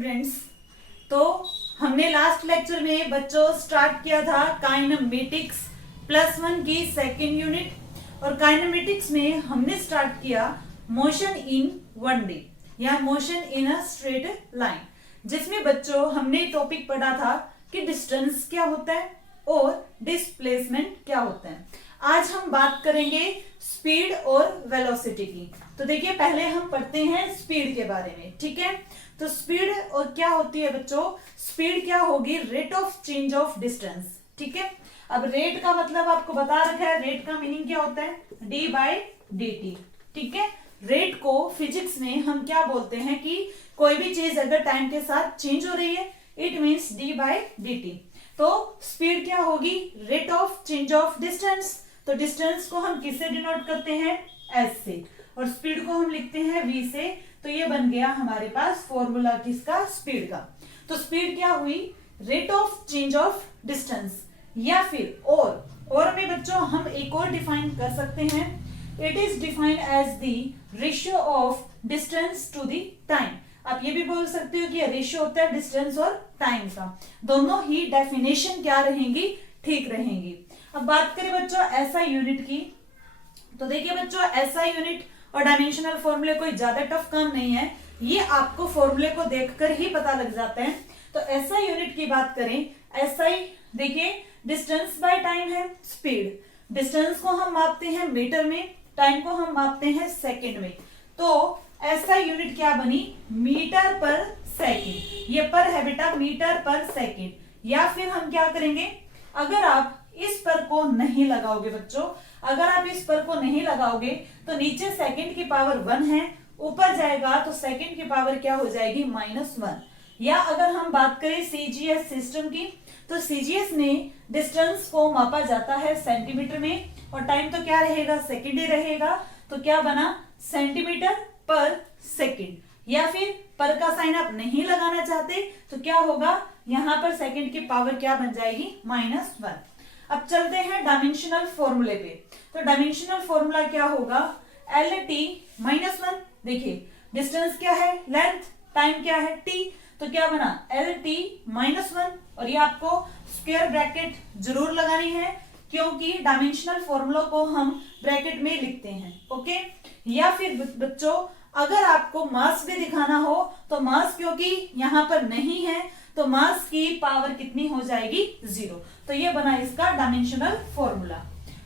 Students. तो हमने last lecture में बच्चों स्टार्ट किया था काइनेमेटिक्स +1 की सेकेंड यूनिट, और काइनेमेटिक्स में हमने स्टार्ट किया मोशन इन 1D या motion in a straight line, जिसमें बच्चों हमने टॉपिक पढ़ा था कि डिस्टेंस क्या होता है और डिस्प्लेसमेंट क्या होता है। आज हम बात करेंगे स्पीड और वेलोसिटी की। तो देखिए, पहले हम पढ़ते हैं स्पीड के बारे में, ठीक है। तो स्पीड और क्या होती है बच्चों, स्पीड क्या होगी, rate of change of distance, ठीक है। अब रेट का मतलब आपको बता रखा है, रेट का मीनिंग क्या होता है, d/dt, ठीक है। रेट को फिजिक्स में हम क्या बोलते हैं कि कोई भी चीज अगर टाइम के साथ चेंज हो रही है, इट मीन्स d/dt। तो स्पीड क्या होगी, rate of change of distance. तो डिस्टेंस को हम किससे डिनोट करते हैं, s से, और स्पीड को हम लिखते हैं v से। तो ये बन गया हमारे पास फॉर्मूला किसका, स्पीड का। तो स्पीड क्या हुई, rate of change of distance, या फिर और में बच्चों हम एक और डिफाइन कर सकते हैं, it is defined as the ratio of distance to the time. आप ये भी बोल सकते हो कि रेशियो होता है डिस्टेंस और टाइम का, दोनों ही डेफिनेशन क्या रहेंगी, ठीक रहेंगी। अब बात करें बच्चों एसआई यूनिट की। तो देखिए बच्चों, एसआई यूनिट और डायमेंशनल फॉर्मूले कोई ज्यादा टफ काम नहीं है, ये आपको फॉर्मूले को देखकर ही पता लग जाता है। तो एसआई यूनिट की बात करें, एसआई देखिए डिस्टेंस बाय टाइम है स्पीड। डिस्टेंस को हम मापते हैं मीटर में, टाइम को हम मापते हैं सेकंड में। तो एसआई यूनिट क्या बनी, मीटर पर सेकंड। ये पर है बेटा, मीटर पर सेकंड। या फिर हम क्या करेंगे, अगर आप इस पर को नहीं लगाओगे बच्चों, अगर आप इस पर को नहीं लगाओगे तो नीचे सेकंड की पावर 1 है, ऊपर जाएगा तो सेकंड की पावर क्या हो जाएगी, -1। या अगर हम बात करें सीजीएस सिस्टम की, तो सीजीएस में डिस्टेंस को मापा जाता है सेंटीमीटर में, और टाइम तो क्या रहेगा, सेकंड ही रहेगा। तो क्या बना, सेंटीमीटर पर सेकंड। या फिर पर का साइन आप नहीं लगाना चाहते तो क्या होगा, यहां पर सेकंड की पावर क्या बन जाएगी, -1। अब चलते हैं डायमेंशनल फॉर्मूले पे। तो डायमेंशनल फॉर्मूला क्या होगा, LT-1। देखिए डिस्टेंस क्या है, लेंथ, टाइम क्या है, t। तो क्या बना, LT-1। और ये आपको स्क्वायर ब्रैकेट जरूर लगानी है, क्योंकि डायमेंशनल फॉर्मूला को हम ब्रैकेट में लिखते हैं, ओके। या फिर बच्चों अगर आपको मास भी दिखाना हो तो मास क्योंकि यहाँ पर नहीं है, तो मास की पावर कितनी हो जाएगी, 0। तो ये बना इसका डायमेंशनल फॉर्मूला।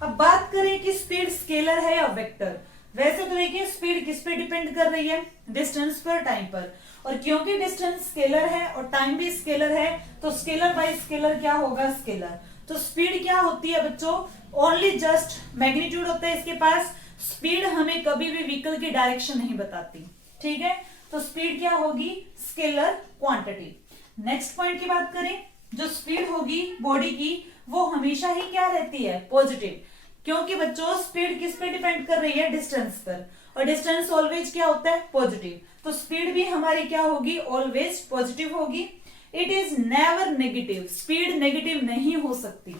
अब बात करें कि स्पीड स्केलर है या वेक्टर। वैसे तो देखिए स्पीड किस पे डिपेंड कर रही है, डिस्टेंस पर, टाइम पर। और क्योंकि डिस्टेंस स्केलर है और टाइम भी स्केलर है, तो स्केलर बाय स्केलर क्या होगा, स्केलर। तो स्पीड क्या होती है बच्चों, ओनली जस्ट मैग्नीट्यूड होता है इसके पास। स्पीड हमें कभी भी व्हीकल की डायरेक्शन नहीं बताती, ठीक है। तो स्पीड क्या होगी, स्केलर क्वांटिटी। नेक्स्ट पॉइंट की बात करें, जो स्पीड होगी बॉडी की वो हमेशा ही क्या रहती है, पॉजिटिव। क्योंकि बच्चों स्पीड किस पे डिपेंड कर रही है, डिस्टेंस पर, और डिस्टेंस ऑलवेज क्या होता है, पॉजिटिव। तो स्पीड भी हमारी क्या होगी, ऑलवेज पॉजिटिव होगी। It is never negative, speed negative नहीं हो सकती।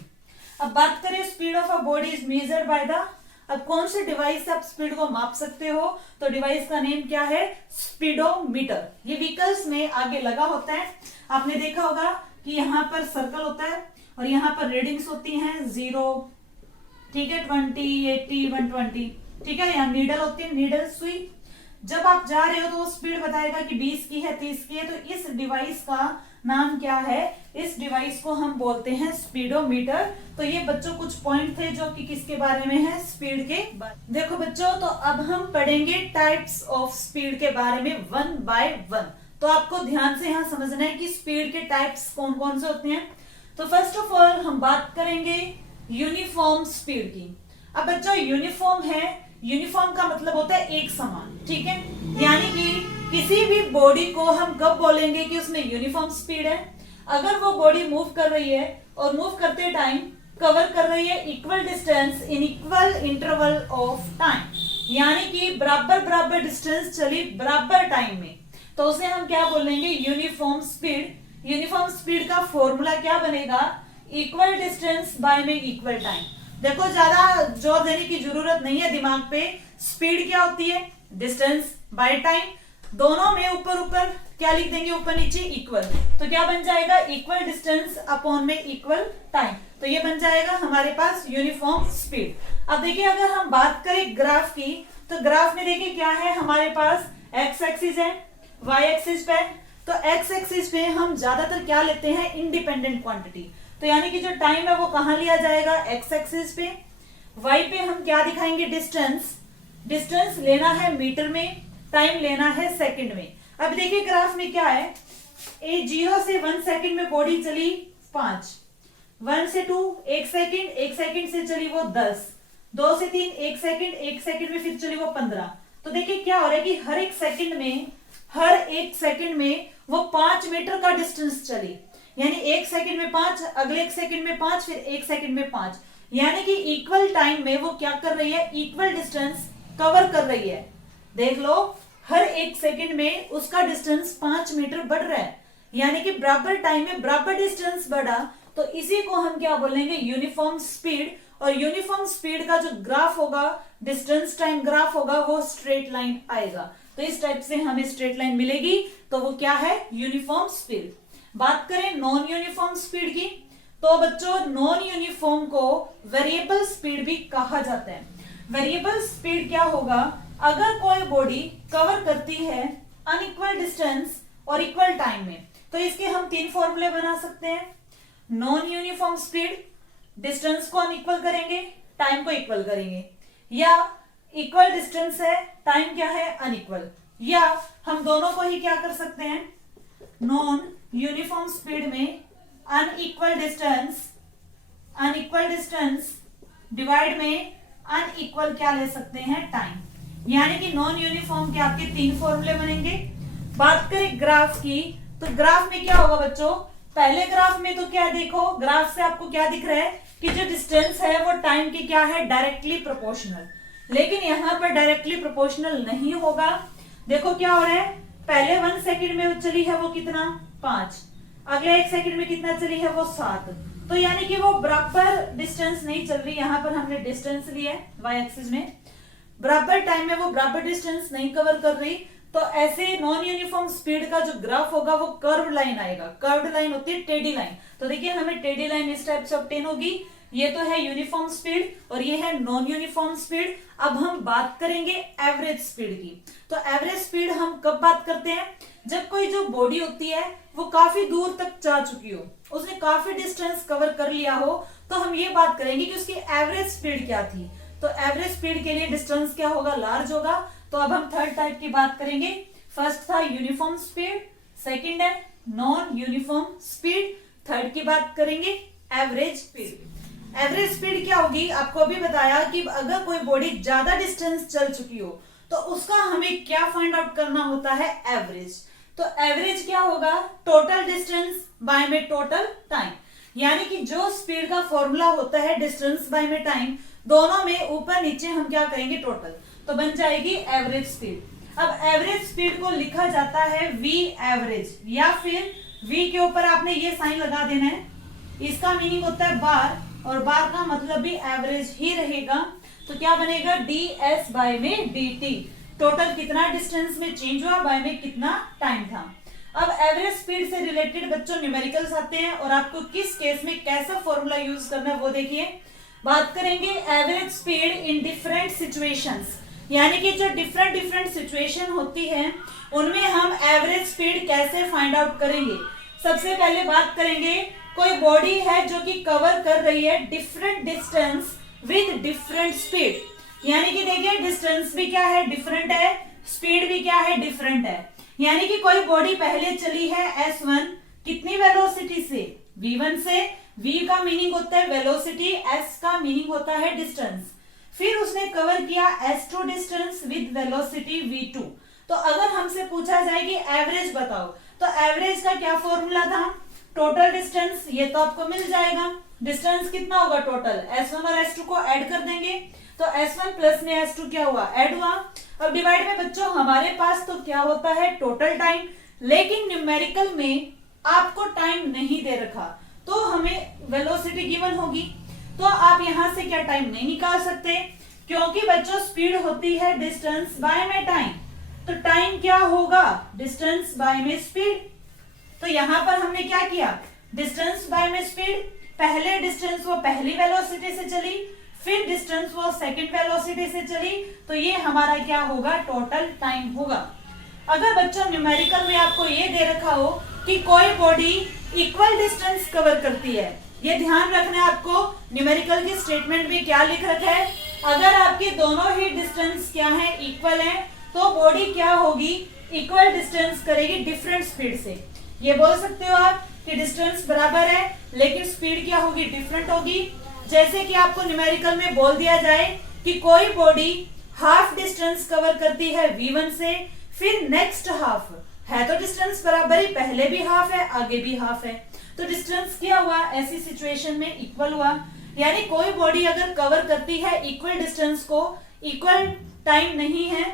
अब बात करें speed of a body is measured by the, अब कौन से डिवाइस से आप स्पीड को माप सकते हो, तो डिवाइस का नेम क्या है, स्पीडोमीटर। ये व्हीकल्स में आगे लगा होता है, आपने देखा होगा कि यहाँ पर सर्कल होता है और यहाँ पर रीडिंग्स होती हैं 0, ठीक है, 20, 80, 120, ठीक है। यहाँ नीडल होती है, नीडल सुई। जब आप जा रहे हो तो वो स्पीड बताएगा कि 20 की है, 30 की है। तो इस डिवाइस का नाम क्या है, इस डिवाइस को हम बोलते हैं स्पीडोमीटर। तो ये बच्चों कुछ पॉइंट थे जो कि किसके बारे में है, स्पीड के बारे। देखो बच्चों, तो अब हम पढ़ेंगे टाइप्स ऑफ स्पीड के बारे में 1 बाय 1। तो आपको ध्यान से यहाँ समझना है कि स्पीड के टाइप्स कौन कौन से होते हैं। तो फर्स्ट ऑफ ऑल हम बात करेंगे यूनिफॉर्म स्पीड की। अब बच्चों यूनिफॉर्म है, यूनिफॉर्म का मतलब होता है एक समान, ठीक है। यानी कि किसी भी बॉडी को हम कब बोलेंगे कि उसमें यूनिफॉर्म स्पीड है, अगर वो बॉडी मूव कर रही है और मूव करते टाइम कवर कर रही है equal distance in equal interval of time, यानी कि बराबर बराबर डिस्टेंस चली बराबर टाइम में, तो उसे हम क्या बोलेंगे, यूनिफॉर्म स्पीड। यूनिफॉर्म स्पीड का फॉर्मूला क्या बनेगा, इक्वल डिस्टेंस बाय में इक्वल टाइम। देखो ज्यादा जोर देने की जरूरत नहीं है दिमाग पे, स्पीड क्या होती है, डिस्टेंस बाय टाइम। दोनों में ऊपर ऊपर क्या लिख देंगे, ऊपर नीचे इक्वल, तो क्या बन जाएगा, इक्वल डिस्टेंस अपॉन में इक्वल टाइम, तो ये बन जाएगा हमारे पास यूनिफॉर्म स्पीड। अब देखिए अगर हम बात करें ग्राफ की, तो ग्राफ में देखिए क्या है हमारे पास, एक्स एक्सिस है, वाई एक्सिस पे, तो एक्स एक्सिस पे हम ज्यादातर क्या लेते हैं, इंडिपेंडेंट क्वांटिटी, तो यानी कि जो टाइम है वो कहां लिया जाएगा, एक्स एक्सिस पे। वाई पे हम क्या दिखाएंगे, डिस्टेंस, डिस्टेंस लेना है मीटर में, टाइम लेना है सेकंड में। अब देखिए ग्राफ में क्या है, 0 से 1 सेकंड में बॉडी चली 5, 1 से 2 1 सेकंड, 1 सेकंड से चली वो 10, 2 से 3 1 सेकंड, 1 सेकंड में फिर चली वो 15। तो देखिए क्या हो रहा है कि हर एक सेकंड में वो 5 मीटर का डिस्टेंस चली, यानी 1 सेकंड में 5, अगले 1 सेकंड में 5, फिर 1 सेकंड में 5, यानी कि इक्वल टाइम में वो क्या कर रही है, इक्वल डिस्टेंस कवर कर रही है। देख लो हर एक सेकंड में उसका डिस्टेंस 5 मीटर बढ़ रहा है, यानी कि बराबर टाइम में बराबर डिस्टेंस बढ़ा, तो इसी को हम क्या बोलेंगे, यूनिफॉर्म स्पीड। और यूनिफॉर्म स्पीड का जो ग्राफ होगा, डिस्टेंस टाइम ग्राफ होगा, वो स्ट्रेट लाइन आएगा। तो इस टाइप से हमें स्ट्रेट लाइन मिलेगी, तो वो क्या है, यूनिफॉर्म स्पीड। बात करें नॉन यूनिफॉर्म स्पीड की, तो बच्चों नॉन यूनिफॉर्म को वेरिएबल स्पीड भी कहा जाता है। वेरिएबल स्पीड क्या होगा, अगर कोई बॉडी कवर करती है अनइक्वल डिस्टेंस और इक्वल टाइम में, तो इसके हम 3 फॉर्मूले बना सकते हैं। नॉन यूनिफॉर्म स्पीड, डिस्टेंस को अनइक्वल करेंगे, टाइम को इक्वल करेंगे, या इक्वल डिस्टेंस है, टाइम क्या है, अनइक्वल, या हम दोनों को ही क्या कर सकते हैं, नॉन यूनिफॉर्म स्पीड में अनइक्वल डिस्टेंस डिवाइड में अनइक्वल क्या ले सकते हैं, टाइम, यानी कि नॉन यूनिफॉर्म के आपके 3 फॉर्मूले बनेंगे। बात करें ग्राफ की, तो ग्राफ में क्या होगा बच्चों, पहले ग्राफ में तो क्या देखो, ग्राफ से आपको क्या दिख रहा है कि जो डिस्टेंस है वो टाइम की क्या है, डायरेक्टली प्रोपोर्शनल, लेकिन यहां पर डायरेक्टली प्रोपोर्शनल नहीं होगा। देखो क्या हो रहा है, पहले 1 सेकंड में चली है वो कितना, 5, अगले 1 सेकंड में कितना चली है वो 7, तो यानी कि वो बराबर डिस्टेंस नहीं चल रही, यहां पर हमने डिस्टेंस लिया है वाई एक्सिस में, बराबर टाइम में वो बराबर डिस्टेंस नहीं कवर कर रही, तो ऐसे नॉन यूनिफॉर्म स्पीड का जो ग्राफ होगा वो कर्व लाइन आएगा। कर्व लाइन होती है टेढ़ी लाइन, तो देखिए हमें टेढ़ी लाइन इस टाइप से ऑब्टेन होगी। ये तो है यूनिफॉर्म स्पीड और ये है नॉन यूनिफॉर्म स्पीड। अब हम बात करेंगे एवरेज स्पीड की। तो एवरेज स्पीड हम कब बात करते हैं, जब कोई जो बॉडी होती है वो काफी दूर तक जा चुकी हो, उसने काफी डिस्टेंस कवर कर लिया हो, तो हम ये बात करेंगे कि उसकी एवरेज स्पीड क्या थी। तो एवरेज स्पीड के लिए डिस्टेंस क्या होगा, लार्ज होगा। तो अब हम थर्ड टाइप की बात करेंगे। फर्स्ट था यूनिफॉर्म स्पीड, सेकंड है नॉन यूनिफॉर्म स्पीड, थर्ड की बात करेंगे एवरेज स्पीड। एवरेज स्पीड क्या होगी, आपको अभी बताया कि अगर कोई बॉडी ज्यादा डिस्टेंस चल चुकी हो तो उसका हमें क्या फाइंड आउट करना होता है, एवरेज। तो एवरेज क्या होगा, टोटल डिस्टेंस बाय में टोटल टाइम, यानी कि जो स्पीड का फॉर्मूला होता है डिस्टेंस बाय में टाइम, दोनों में ऊपर नीचे हम क्या करेंगे, टोटल, तो बन जाएगी एवरेज स्पीड। अब एवरेज स्पीड को लिखा जाता है वी एवरेज, या फिर वी के ऊपर आपने ये साइन लगा देना है, इसका मीनिंग होता है बार, और बार का मतलब भी एवरेज ही रहेगा। तो क्या बनेगा, डी एस बाय में डी टी, टोटल कितना डिस्टेंस में चेंज हुआ, बाय में कितना टाइम था। अब एवरेज स्पीड से रिलेटेड बच्चों न्यूमेरिकल्स आते हैं, और आपको किस केस में कैसा फॉर्मूला यूज करना है वो देखिए। बात करेंगे average speed in different situations, यानी कि जो डिफरेंट सिचुएशन होती है उनमें हम एवरेज स्पीड कैसे फाइंड आउट करेंगे। सबसे पहले बात करेंगे, कोई बॉडी है जो कि कवर कर रही है different distance with different speed, यानी कि देखिए डिस्टेंस भी क्या है, डिफरेंट है, स्पीड भी क्या है, डिफरेंट है। यानी कि कोई बॉडी पहले चली है S1 कितनी वेलोसिटी से, V1 से, V का मीनिंग होता है वेलोसिटी, S का मीनिंग होता है डिस्टेंस, फिर उसने कवर किया S2 distance with velocity V2। तो अगर हमसे पूछा जाए कि एवरेज बताओ, तो एवरेज का क्या फॉर्मूला था, टोटल डिस्टेंस, ये तो आपको मिल जाएगा, डिस्टेंस कितना होगा टोटल, S1 और S2 को ऐड कर देंगे, तो S1 प्लस में S2 क्या हुआ, ऐड हुआ। अब डिवाइड में बच्चों हमारे पास तो क्या होता है, टोटल टाइम, लेकिन न्यूमेरिकल में आपको टाइम नहीं दे रखा, तो हमें वेलोसिटी गिवन होगी, तो आप यहां से क्या टाइम नहीं निकाल सकते, क्योंकि बच्चों स्पीड होती है डिस्टेंस बाय में टाइम। तो टाइम क्या होगा, डिस्टेंस बाय में स्पीड। तो यहां पर हमने क्या किया, डिस्टेंस बाय में स्पीड, पहले डिस्टेंस वो पहली वेलोसिटी से चली, फिर डिस्टेंस वो सेकंड वेलोसिटी से चली, तो ये हमारा क्या होगा, टोटल टाइम होगा। अगर बच्चों न्यूमेरिकल में आपको ये दे रखा हो कि कोई बॉडी इक्वल डिस्टेंस कवर करती है, ये ध्यान रखना है आपको, न्यूमेरिकल की स्टेटमेंट भी क्या लिख रखा है, अगर आपके दोनों ही डिस्टेंस क्या है, इक्वल है, तो बॉडी क्या होगी, इक्वल डिस्टेंस करेगी डिफरेंट स्पीड से। ये बोल सकते हो आप कि डिस्टेंस बराबर है लेकिन स्पीड क्या होगी, डिफरेंट होगी। जैसे कि आपको न्यूमेरिकल में बोल दिया जाए कि कोई बॉडी हाफ डिस्टेंस कवर करती है v1 से, फिर नेक्स्ट हाफ है, तो डिस्टेंस बराबर ही, पहले भी हाफ है आगे भी हाफ है, तो डिस्टेंस क्या हुआ, ऐसी सिचुएशन में इक्वल हुआ। यानी कोई बॉडी अगर कवर करती है इक्वल डिस्टेंस को, इक्वल टाइम नहीं है,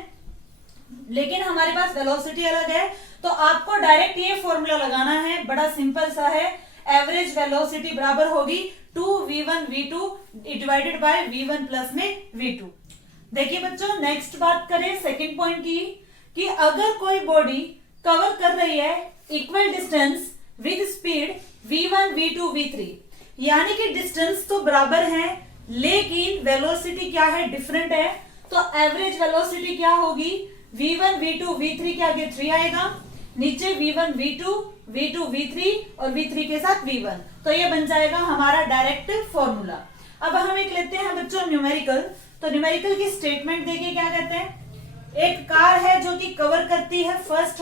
लेकिन हमारे पास वेलोसिटी अलग है, तो आपको डायरेक्ट ये फॉर्मूला लगाना है, बड़ा सिंपल सा है, एवरेज वेलोसिटी बराबर होगी 2v1 v2 divided by v1 plus में v2। देखिए बच्चों, नेक्स्ट बात करें सेकंड पॉइंट की, कि अगर कोई बॉडी कवर कर रही है equal distance with speed v1 v2 v3, यानी कि डिस्टेंस तो बराबर है लेकिन वेलोसिटी क्या है, डिफरेंट है, तो एवरेज वेलोसिटी क्या होगी, v1 v2 v3 के आगे 3 आएगा, नीचे v1 v2 v2 v3 और v3 के साथ v1, तो ये बन जाएगा हमारा डायरेक्ट फॉर्मूला। अब हम एक लेते हैं बच्चों न्यूमेरिकल, तो न्यूमेरिकल की स्टेटमेंट देखिए क्या कहते हैं, एक कार है जो कि कवर करती है फर्स्ट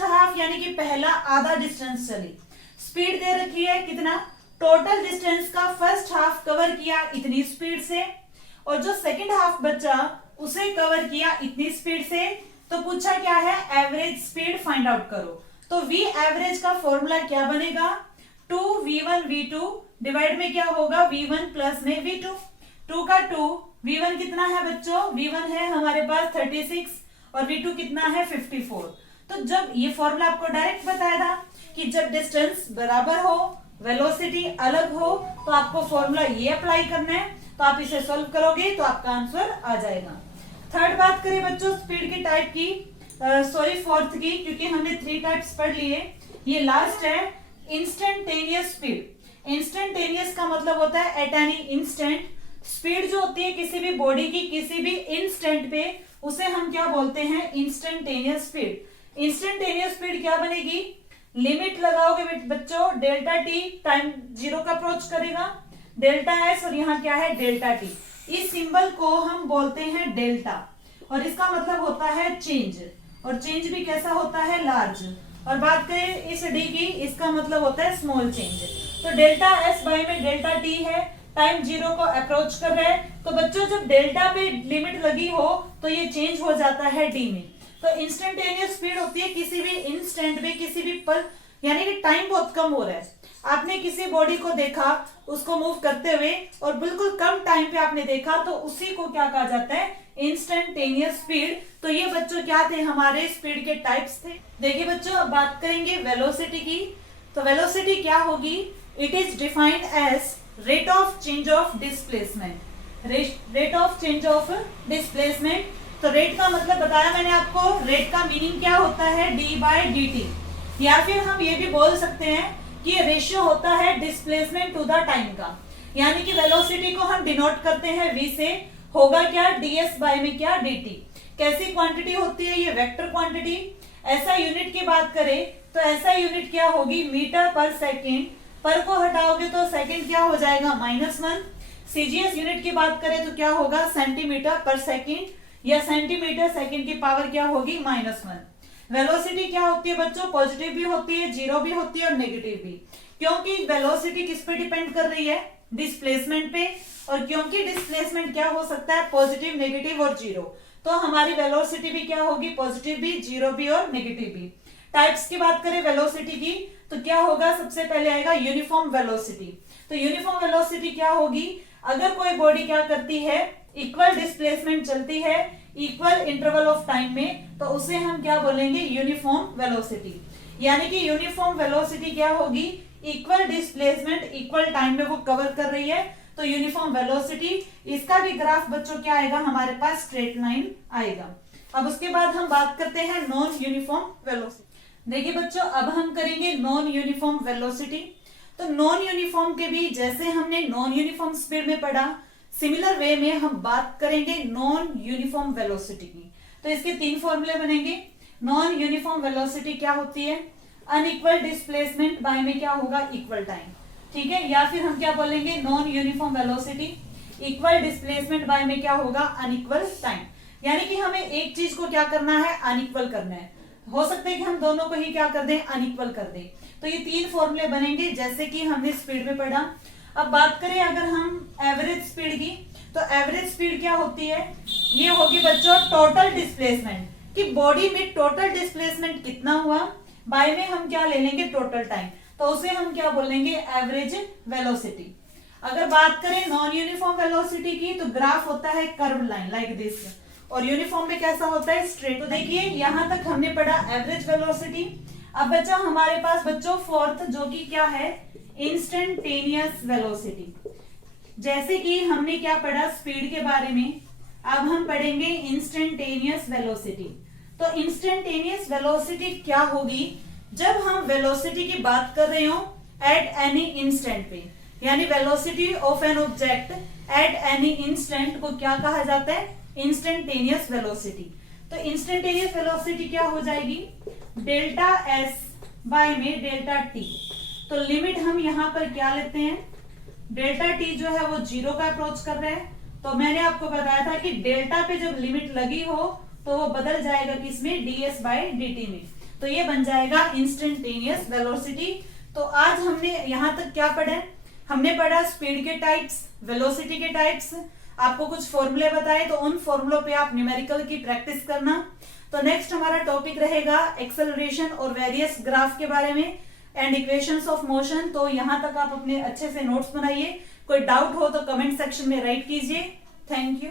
हाफ यानी कि पहला आधा डिस्टेंस चली, स्पीड दे रखी है कितना, टोटल डिस्टेंस का फर्स्ट हाफ कवर किया इतनी स्पीड से, और जो सेकंड हाफ बचा उसे कवर किया इतनी स्पीड से, तो पूछा क्या है, एवरेज स्पीड फाइंड आउट करो। तो v एवरेज का फॉर्मूला क्या बनेगा, 2v1 v2 डिवाइड में क्या होगा, v1 प्लस में v2, 2 का 2, v1 कितना है बच्चों, v1 है हमारे पास 36 और v2 कितना है 54। तो जब ये फॉर्मूला आपको डायरेक्ट बताया था कि जब डिस्टेंस बराबर हो, वेलोसिटी अलग हो, तो आपको फॉर्मूला ये अप्लाई करना है, तो आप इसे सोल्व करोगे तो आपका आंसर आ जाएगा। थर्ड बात करें बच्चों स्पीड की टाइप की, फोर्थ की, क्योंकि हमने 3 टाइप्स पढ़ लिए, ये लास्ट है, इंस्टेंटेनियस स्पीड। इंस्टेंटेनियस का मतलब होता है एट एनी इंस्टेंट, स्पीड जो होती है किसी भी बॉडी की किसी भी इंस्टेंट पे, उसे हम क्या बोलते हैं, इंस्टेंटेनियस स्पीड। इंस्टेंटेनियस स्पीड क्या बनेगी, लिमिट लगाओगे बच्चों, डेल्टा टी टाइम 0 का अप्रोच करेगा, डेल्टा एस और यहाँ क्या है डेल्टा टी, इस सिंबल को हम बोलते हैं डेल्टा, और इसका मतलब होता है चेंज, और चेंज भी कैसा होता है, लार्ज। और बात करें इस डी की, इसका मतलब होता है स्मॉल चेंज। तो डेल्टा एस बाई में डेल्टा टी है, टाइम 0 को अप्रोच कर रहा है, तो बच्चों जब डेल्टा पे लिमिट लगी हो तो ये चेंज हो जाता है डी में। तो इंस्टेंटेनियस स्पीड होती है किसी भी इंस्टेंट में, किसी भी पल, यानी कि टाइम बहुत कम हो रहा है, आपने किसी बॉडी को देखा उसको मूव करते हुए और बिल्कुल कम टाइम पे आपने देखा, तो उसी को क्या कहा जाता है, इंस्टेंटेनियस स्पीड। तो ये बच्चों क्या थे, हमारे स्पीड के टाइप्स थे। देखिए बच्चों अब बात करेंगे वेलोसिटी की, तो वेलोसिटी क्या होगी, it is defined as rate of change of displacement, rate of change of displacement. तो रेट का मतलब बताया मैंने आपको, रेट का मीनिंग क्या होता है, डी बाय डी टी, या फिर हम ये भी बोल सकते हैं कि ये रेशियो होता है डिस्प्लेसमेंट टू द टाइम का, यानी कि वेलोसिटी को हम डिनोट करते हैं v से, होगा क्या, ds बाय में क्या, dt। कैसी क्वांटिटी होती है, ये वेक्टर क्वांटिटी। ऐसा यूनिट की बात करें तो ऐसा यूनिट क्या होगी, मीटर पर सेकेंड, पर को हटाओगे तो सेकेंड क्या हो जाएगा, -1। सीजीएस यूनिट की बात करें तो क्या होगा, सेंटीमीटर पर सेकेंड, या सेंटीमीटर सेकेंड की पावर क्या होगी, -1। वेलोसिटी क्या होती है बच्चों, पॉजिटिव भी होती है, 0 भी होती है और नेगेटिव भी, क्योंकि वेलोसिटी किस पे डिपेंड कर रही है, डिस्प्लेसमेंट पे, और क्योंकि डिस्प्लेसमेंट क्या हो सकता है, पॉजिटिव, नेगेटिव और 0, तो हमारी वेलोसिटी भी क्या होगी, पॉजिटिव भी, 0 भी और नेगेटिव भी। टाइप्स की बात करें वेलोसिटी की तो क्या होगा, सबसे पहले आएगा यूनिफॉर्म वेलोसिटी। तो यूनिफॉर्म वेलोसिटी क्या होगी, अगर कोई बॉडी क्या करती है, इक्वल डिस्प्लेसमेंट चलती है इक्वल इंटरवल ऑफ टाइम में, तो उसे हम क्या बोलेंगे, यूनिफॉर्म वेलोसिटी। यानी कि यूनिफॉर्म वेलोसिटी क्या होगी, इक्वल डिस्प्लेसमेंट इक्वल टाइम में वो कवर कर रही है, तो यूनिफॉर्म वेलोसिटी। इसका भी ग्राफ बच्चों क्या आएगा, हमारे पास स्ट्रेट लाइन आएगा। अब उसके बाद हम बात करते हैं नॉन यूनिफॉर्म वेलोसिटी। देखिए बच्चों, अब हम करेंगे नॉन यूनिफॉर्म वेलोसिटी। तो नॉन यूनिफॉर्म के भी जैसे हमने नॉन यूनिफॉर्म स्पीड में पढ़ा, सिमिलर वे में हम बात करेंगे नॉन यूनिफॉर्म वेलोसिटी की। तो इसके 3 फॉर्मूले बनेंगे। नॉन यूनिफॉर्म वेलोसिटी क्या होती है? अनइक्वल डिस्प्लेसमेंट बाय में क्या होगा? Equal time. ठीक है, या फिर हम क्या बोलेंगे? Non uniform velocity equal displacement bye में क्या होगा? Unequal time. यानी कि हमें एक चीज को क्या करना है? अनइक्वल करना है। हो सकता है कि हम दोनों को ही क्या कर दें? अनइक्वल कर दें। तो ये 3 फॉर्मूले बनेंगे जैसे कि हमने स्पीड में पढ़ा। अब बात करें अगर हम एवरेज स्पीड की, तो एवरेज स्पीड क्या होती है? ये होगी बच्चों टोटल डिस्प्लेसमेंट, कि बॉडी में टोटल डिस्प्लेसमेंट कितना हुआ, बाय में हम क्या ले लेंगे? Total time. तो उसे हम क्या बोलेंगे? Average velocity. अगर बात करें नॉन यूनिफॉर्म वेलोसिटी की, तो ग्राफ होता है कर्व लाइन लाइक दिस, और यूनिफॉर्म में कैसा होता है? स्ट्रेट। तो देखिए यहां तक हमने पढ़ा एवरेज वेलोसिटी। अब बच्चा हमारे पास बच्चों फोर्थ, जो कि क्या है? Instantaneous velocity. जैसे कि हमने क्या पढ़ा स्पीड के बारे में, अब हम पढ़ेंगे इंस्टेंटेनियस वेलोसिटी। तो इंस्टेंटेनियस वेलोसिटी क्या होगी? जब हम वेलोसिटी की बात कर रहे हो एट एनी इंस्टेंट पे, यानी velocity of an object at any instant को क्या कहा जाता है? Instantaneous velocity. तो इंस्टेंटेनियस वेलोसिटी क्या हो जाएगी? डेल्टा एस बाय में डेल्टा टी। तो लिमिट हम यहां पर क्या लेते हैं? डेल्टा टी जो है वो 0 का अप्रोच कर रहा है। तो मैंने आपको बताया था कि डेल्टा पे जब लिमिट लगी हो तो वो बदल जाएगा किसमें? ds बाय dt में। तो ये बन जाएगा इंस्टेंटेनियस वेलोसिटी। तो आज हमने यहां तक क्या पढ़ा? हमने पढ़ा स्पीड के टाइप्स, वेलोसिटी के टाइप्स, आपको कुछ फॉर्मूले बताए, तो उन फॉर्मूलों पे आप न्यूमेरिकल की प्रैक्टिस करना। तो नेक्स्ट हमारा टॉपिक रहेगा एक्सेलरेशन और वेरियस ग्राफ के बारे में एंड इक्वेशंस ऑफ मोशन। तो यहां तक आप अपने अच्छे से नोट्स बनाइए। कोई डाउट हो तो कमेंट सेक्शन में राइट कीजिए। Thank you.